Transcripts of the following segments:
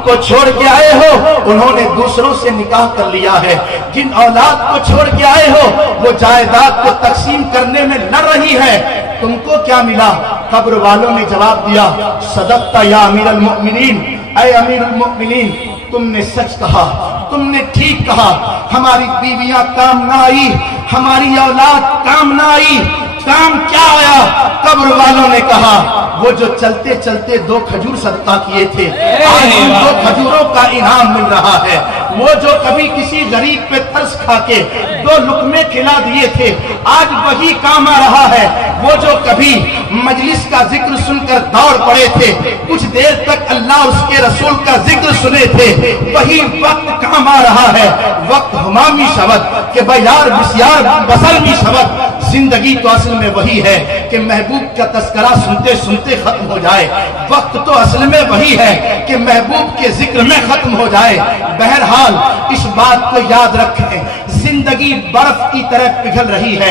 को छोड़ के आए हो उन्होंने दूसरों से निकाह कर लिया है। जिन औलाद को छोड़ के आए हो वो जायदाद को तकसीम करने में लड़ रही है। तुमको क्या मिला? कब्र वालों ने जवाब दिया, सदक़ता या अमीरुल मोमिनीन, ऐ अमीरुल मोमिनीन तुमने सच कहा, तुमने ठीक कहा। हमारी बीवियां काम ना आई, हमारी औलाद काम ना आई। काम क्या आया? कब्र वालों ने कहा वो जो चलते चलते 2 खजूर सदका किए थे आज उन 2 खजूरों का इनाम मिल रहा है। वो जो कभी किसी गरीब पे तरस खा के 2 लुकमे खिला दिए थे आज वही काम आ रहा है। वो जो कभी मजलिस का जिक्र सुनकर दौड़ पड़े थे, कुछ देर तक अल्लाह उसके रसूल का जिक्र सुने थे, वही वक्त काम आ रहा है। वक्त हमामी शब्द के बयार बिस्यार बसर भी शब्द। जिंदगी तो असल में वही है कि महबूब का तस्करा सुनते सुनते खत्म हो जाए। वक्त तो असल में वही है कि महबूब के जिक्र में खत्म हो जाए। बहरहाल इस बात को याद रखें, जिंदगी बर्फ की तरह पिघल रही है।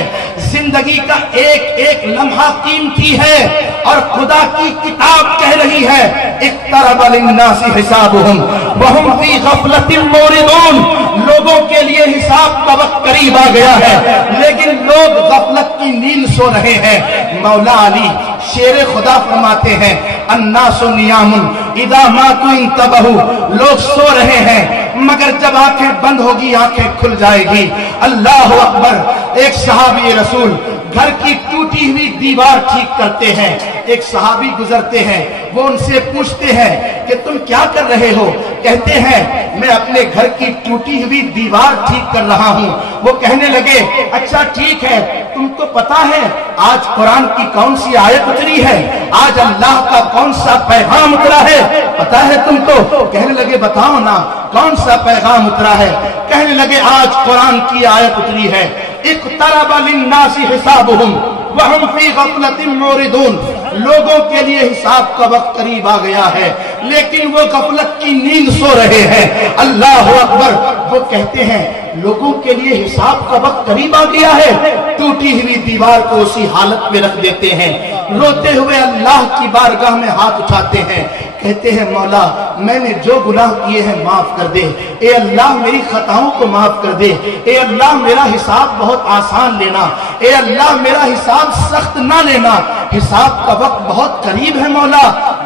जिंदगी का एक एक लम्हा कीमती है और खुदा की किताब कह रही है, इक़्तरब लिन्नासि हिसाबुहुम वहुम फी गफलतिन मोरिदून। लोगों के लिए हिसाब का वक्त करीब आ गया है लेकिन लोग गफलत की नींद सो रहे हैं। मौला अली शेर खुदा फरमाते हैं, अन्नासु नियामुन इदा मातु इंतबहु। लोग सो रहे हैं मगर जब आंखें बंद होगी आंखें खुल जाएगी। अल्लाह अकबर। एक सहाबी रसूल घर की टूटी हुई दीवार ठीक करते हैं। एक सहाबी गुजरते हैं, वो उनसे पूछते हैं कि तुम क्या कर रहे हो? कहते हैं मैं अपने घर की टूटी हुई दीवार ठीक कर रहा हूँ। वो कहने लगे अच्छा ठीक है, तुमको पता है आज कुरान की कौन सी आयत उतरी है? आज अल्लाह का कौन सा पैगाम उतरा है? पता है तुमको? कहने लगे बताओ ना कौन सा पैगाम उतरा है? कहने लगे आज कुरान की आयत उतरी है, इक़्तरब लिन्नासि हिसाबुहुम वहुम फी गफलतिन मोरिदून। लोगों के लिए हिसाब का वक्त करीब आ गया है लेकिन वो गफलत की नींद सो रहे हैं। अल्लाह अकबर। वो कहते हैं लोगों के लिए हिसाब का वक्त करीब आ गया है। टूटी हुई दीवार को उसी हालत में रख देते हैं, रोते हुए अल्लाह की बारगाह में हाथ उठाते हैं, कहते हैं मौला मैंने जो गुनाह किए हैं माफ कर दे। ए अल्लाह मेरी खताओं को माफ कर दे। ए अल्लाह मेरा हिसाब बहुत आसान लेना। ए अल्लाह मेरा हिसाब सख्त ना लेना। हिसाब का वक्त बहुत करीब है मौला।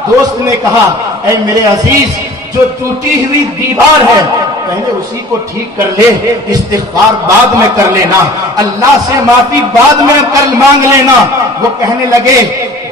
दोस्त ने कहा ऐ मेरे अजीज जो टूटी हुई दीवार है पहले उसी को ठीक कर ले, इस्तिग़फ़ार बाद में कर लेना, अल्लाह से माफी बाद में कर मांग लेना। वो कहने लगे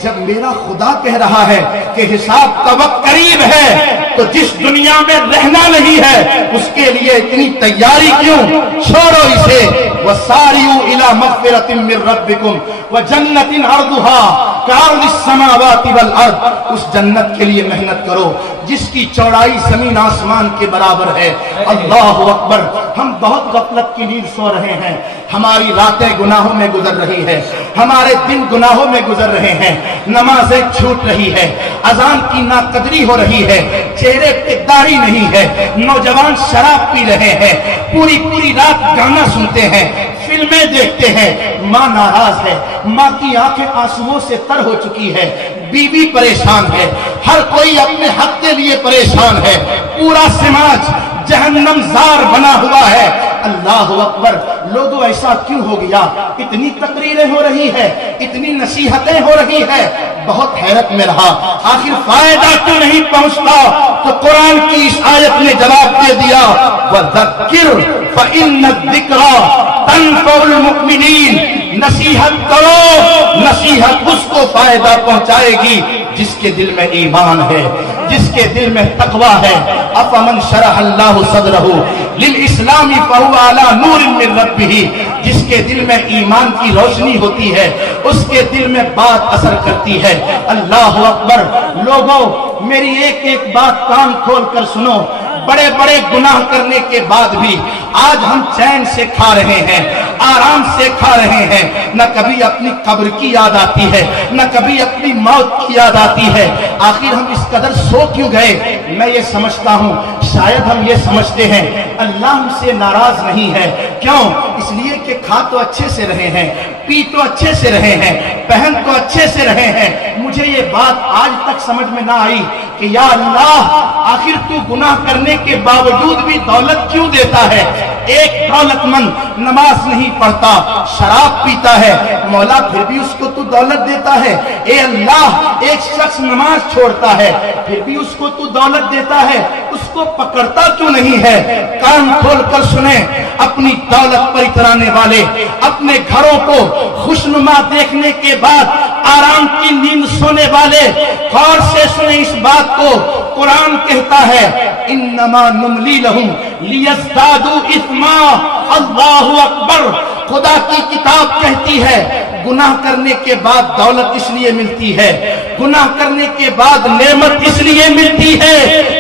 जब मेरा खुदा कह रहा है कि हिसाब का वक्त करीब है तो जिस दुनिया में रहना नहीं है उसके लिए इतनी तैयारी क्यों? छोड़ो इसे। वसारियू इला मग़फ़िरतिन मिन रब्बिकुम व जन्नतिन अर्दुहा कअर्दिस समावाति वल अर्द। उस जन्नत के लिए मेहनत करो जिसकी चौड़ाई जमीन आसमान के बराबर है। अल्लाहु अकबर। हम बहुत गफलत की नींद सो रहे हैं। हमारी रातें गुनाहों में गुजर रही है, हमारे दिन गुनाहों में गुजर रहे हैं, नमाजें छूट रही है, अजान की नाकदरी हो रही है, चेहरे पे दाढ़ी नहीं है, नौजवान शराब पी रहे हैं, पूरी पूरी रात गाना सुनते हैं, फिल्में देखते हैं। माँ नाराज है, माँ की आंखें आंसुओं से तर हो चुकी है, बीवी परेशान है, हर कोई अपने हक के लिए परेशान है, पूरा समाज जहन्नमज़ार बना हुआ है। अल्लाह अकबर। लोगों ऐसा क्यों हो गया? इतनी तकरीरें हो रही है, इतनी नसीहतें हो रही है, बहुत हैरत में रहा आखिर फायदा क्यों नहीं पहुंचता? तो कुरान की इस आयत ने जवाब दे दिया, वज़क्किर फ़इन्नज़्ज़िक्रा तनफ़उल मुमिनीन। नसीहत करो, नसीहत उसको फायदा पहुंचाएगी जिसके दिल में ईमान है, जिसके दिल में तकवा है। अफ़मन शरहल्लाहु सदरहु लिल इस्लामी फहुवा अला नूरिन मिन रब्बिही। जिसके दिल में ईमान की रोशनी होती है उसके दिल में बात असर करती है। अल्लाह अकबर। लोगों मेरी एक एक बात कान खोल कर सुनो। बड़े बड़े गुनाह करने के बाद भी आज हम चैन से खा रहे हैं, आराम से खा रहे हैं। न कभी अपनी कब्र की याद आती है, न कभी अपनी मौत की याद आती है। आखिर हम इस कदर सो क्यों गए? मैं ये समझता हूँ शायद हम ये समझते हैं अल्लाह हमसे नाराज नहीं है। क्यों? इसलिए कि खा तो अच्छे से रहे हैं, पी तो अच्छे से रहे हैं, बहन तो अच्छे से रहे हैं। मुझे ये बात आज तक समझ में ना आई कि या अल्लाह, आखिर तू गुनाह करने के बावजूद भी दौलत क्यों देता है? एक दौलतमंद नमाज नहीं पढ़ता, शराब पीता है, मौला फिर भी उसको तू दौलत देता है। ए अल्लाह, एक शख्स नमाज छोड़ता है, फिर भी उसको तू दौलत देता है, उसको पकड़ता क्यों नहीं है? कान खोल कर सुने अपनी दौलत पर इतराने वाले, अपने घरों को खुशनुमा देखने के बाद आराम की नींद सोने वाले, गौर से सुने इस बात को। कुरान कहता है इन्नमा नुमली लहुम लियज़दादू इस्मा, अल्लाहु अकबर। खुदा की किताब कहती है गुनाह करने के बाद दौलत इसलिए मिलती है, गुनाह करने के बाद नेमत इसलिए मिलती है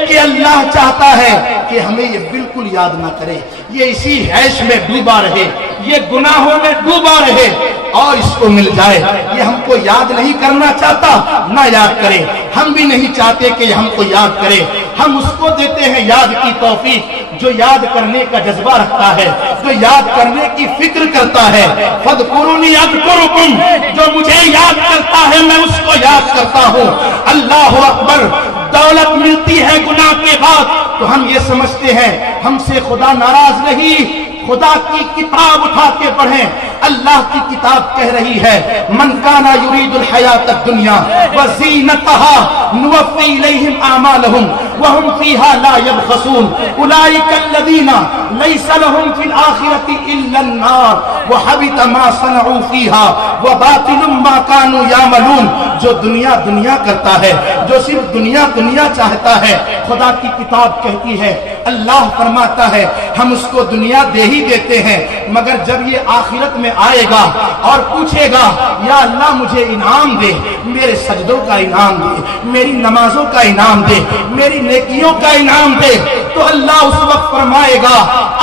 कि अल्लाह चाहता है कि हमें ये बिल्कुल याद ना करे, ये इसी हैश में डूबा रहे, ये गुनाहों में डूबा रहे और इसको मिल जाए। ये हमको याद नहीं करना चाहता, ना याद करे। हम भी नहीं चाहते कि हमको याद करे। हम उसको देते हैं याद की तौफीक जो याद करने का जज्बा रखता है, जो याद करने की फिक्र करता है। फदकुरुनी अज़कुरुकुम, जो मुझे याद करता है मैं उसको याद करता हूँ। अल्लाह अकबर। दौलत मिलती है गुनाह के बाद तो हम ये समझते हैं हमसे खुदा नाराज नहीं। खुदा की किताब उठा के पढ़ें, अल्लाह की किताब कह रही है मन काना युरीदुल हयात दुनिया व ज़ीनतहा नुवफ़्फ़ी इलैहिम आमालहुम व हुम फ़ीहा ला यबख़सून उलाइका अल्लज़ीना लैसा लहुम फ़िल आखिरति इल्ला अन्नार व हबिता मा सनऊ फ़ीहा व बातिलुम मा कानू यामलून। जो दुनिया दुनिया करता है, जो सिर्फ दुनिया दुनिया चाहता है, खुदा की किताब कहती है, अल्लाह फरमाता है हम उसको दुनिया दे ही देते हैं, मगर जब ये आखिरत में आएगा और पूछेगा या अल्लाह मुझे इनाम दे, मेरे सजदों का इनाम दे, मेरी नमाजों का इनाम दे, मेरी नेकियों का इनाम दे, तो अल्लाह उस वक्त फरमाएगा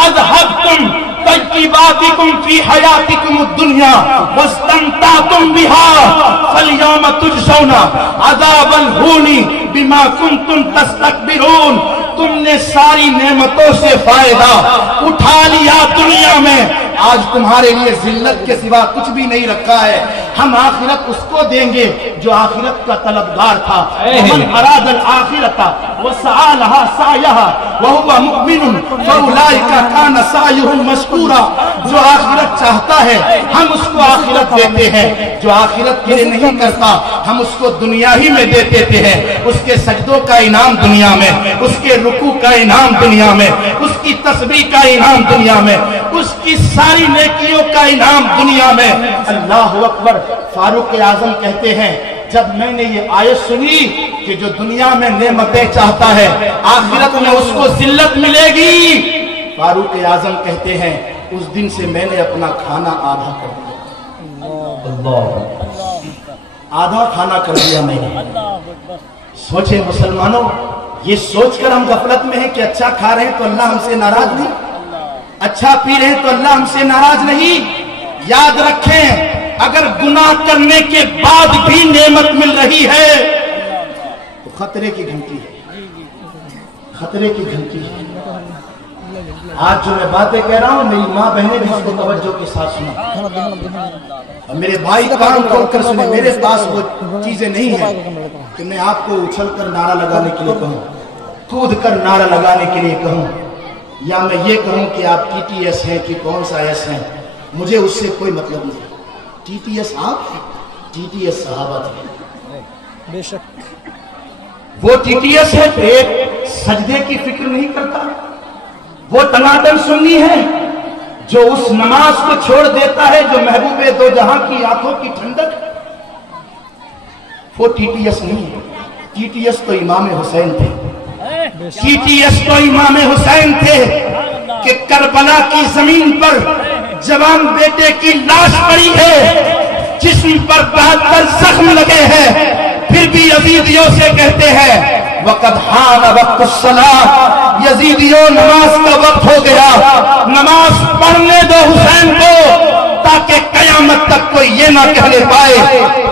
अज़हबतुम तज्जिबातिकुम फी हयातिकुम दुनिया वस्तमतातुम बिहा फलयौम तुजज़ौना अज़ाबल हूनी बिमा कुंतुम तस्तकबिरून। तुमने सारी नेमतों से फायदा उठा लिया दुनिया में, आज तुम्हारे लिए जिल्लत के सिवा कुछ भी नहीं रखा है। हम आखिरत उसको देंगे जो आखिरत का तलबगार था। मन अरादल आखिरता व सआलहा सायहा व हुवा मुमिनुन फउलाइका कान सायुहुम मशकूरा। जो आखिरत चाहता है हम उसको आखिरत देते हैं, जो आखिरत के लिए नहीं करता हम उसको दुनिया ही में दे देते हैं। उसके सजदों का इनाम दुनिया में, उसके रुकू का इनाम दुनिया में, उसकी तस्बीह का इनाम दुनिया में, उसकी सारी नेकियों का इनाम दुनिया में। अल्लाह अकबर। फारूक आजम कहते हैं जब मैंने ये आयत सुनी कि जो दुनिया में नेमतें चाहता है आखिरत में उसको जिल्लत मिलेगी, फारूक आजम कहते हैं उस दिन से मैंने अपना खाना आधा कर दिया। आधा खाना कर दिया मैंने। सोचे मुसलमानों, ये सोचकर हम गफलत में हैं कि अच्छा खा रहे हैं तो अल्लाह हमसे नाराज नहीं, अच्छा पी रहे हैं तो अल्लाह हमसे नाराज नहीं। याद रखें अगर गुनाह करने के बाद भी नेमत मिल रही है तो खतरे की घंटी है, खतरे की घंटी है। आज जो मैं बातें कह रहा हूं मेरी माँ बहनें भी उसको तवज्जो के साथ सुना और मेरे भाई कान खोलकर सुने। मेरे पास वो चीजें नहीं है कि मैं आपको उछलकर नारा लगाने के लिए कहूं, कूद कर नारा लगाने के लिए कहूं, या मैं ये कहूं कि आप टीटीएस हैं कि कौन सा एस हैं। मुझे उससे कोई मतलब नहीं। टीटीएस आप हैं, टीटीएस सहाबत है। बेशक वो टीटीएस है एक सजदे की फिक्र नहीं करता, वो तनातन सुन्नी है जो उस नमाज को छोड़ देता है जो महबूबे दो जहां की आंखों की ठंडक। वो टीटीएस नहीं है। टीटीएस तो इमाम हुसैन थे, टीटीएस तो इमाम हुसैन थे कि करबला की जमीन पर जवान बेटे की लाश पड़ी है, जिस्म पर 72 जख्म लगे हैं, फिर भी यजीदियों से कहते हैं वक़द हान वक़्तुस्सलाह, यजीदियों नमाज का वक्त हो गया, नमाज पढ़ने दो हुसैन को, ताकि कयामत तक कोई ये ना कह ले पाए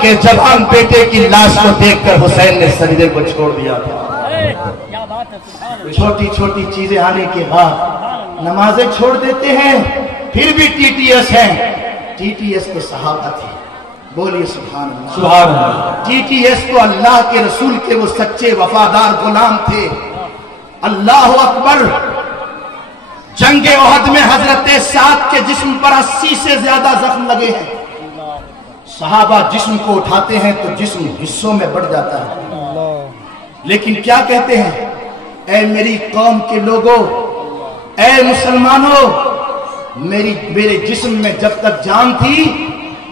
कि जवान बेटे की लाश को देखकर हुसैन ने सजदे को छोड़ दिया था। छोटी छोटी चीजें आने के बाद नमाजें छोड़ देते हैं, फिर भी टीटीएस हैं। टीटीएस तो सहाबा थे, बोलिए सुभान अल्लाह। सुभान अल्लाह। TTS तो अल्लाह के रसूल के वो सच्चे वफादार गुलाम थे। अल्लाह अकबर। जंगे ओहद में हजरत साद के जिस्म पर 80 से ज्यादा जख्म लगे हैं। सहाबा जिस्म को उठाते हैं तो जिस्म हिस्सों में बढ़ जाता है, लेकिन क्या कहते हैं, ऐ मेरी कौम के लोगों, ऐ मुसलमानों, मेरे जिस्म में जब तक जान थी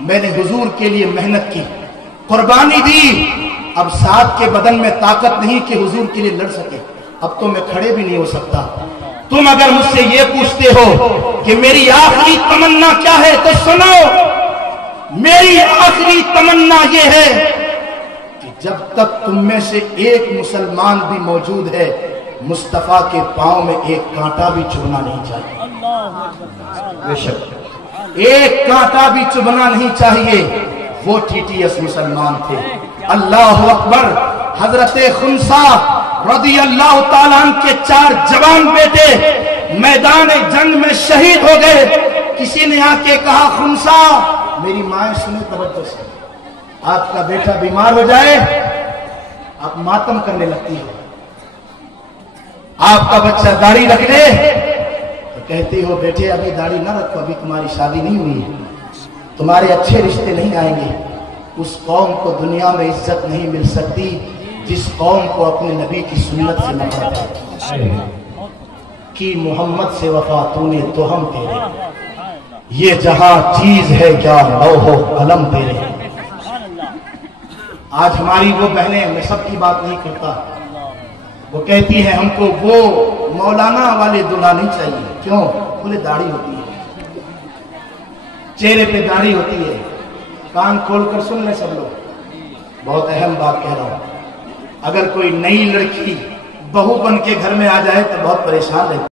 मैंने हुजूर के लिए मेहनत की, कुर्बानी दी। अब साद के बदन में ताकत नहीं कि हुजूर के लिए लड़ सके, अब तो मैं खड़े भी नहीं हो सकता। तुम अगर मुझसे ये पूछते हो कि मेरी आखिरी तमन्ना क्या है, तो सुनो, मेरी आखिरी तमन्ना ये है कि जब तक तुम में से एक मुसलमान भी मौजूद है, मुस्तफा के पांव में एक कांटा भी चुभना नहीं चाहिए। बेशक एक कांटा भी चुभना नहीं चाहिए। वो TTS मुसलमान थे। अल्लाह अकबर। हजरत खुनसा रज़ी अल्लाह ताला अन्हु के 4 जवान बेटे मैदान जंग में शहीद हो गए। किसी ने आके कहा, खुनसा, मेरी मां सुने तवज्जो से, आपका बेटा बीमार हो जाए आप मातम करने लगती हो, आपका बच्चा दाढ़ी रख ले तो कहती हो बेटे अभी दाढ़ी ना रखो, अभी तुम्हारी शादी नहीं हुई है, तुम्हारे अच्छे रिश्ते नहीं आएंगे। उस कौम को दुनिया में इज्जत नहीं मिल सकती जिस कौम को अपने नबी की सुन्नत से नफरत है। कि मोहम्मद से वफा तूने तो हम तेरे, ये जहां चीज है क्या लौहो कलम तेरे। आज हमारी वो बहनें, मैं सबकी बात नहीं करता, वो कहती है हमको वो मौलाना वाले दूल्हा नहीं चाहिए। क्यों? बोले दाढ़ी होती है, चेहरे पे दाढ़ी होती है। कान खोल कर सुन ले सब लोग, बहुत अहम बात कह रहा हूं। अगर कोई नई लड़की बहू बन के घर में आ जाए तो बहुत परेशान है।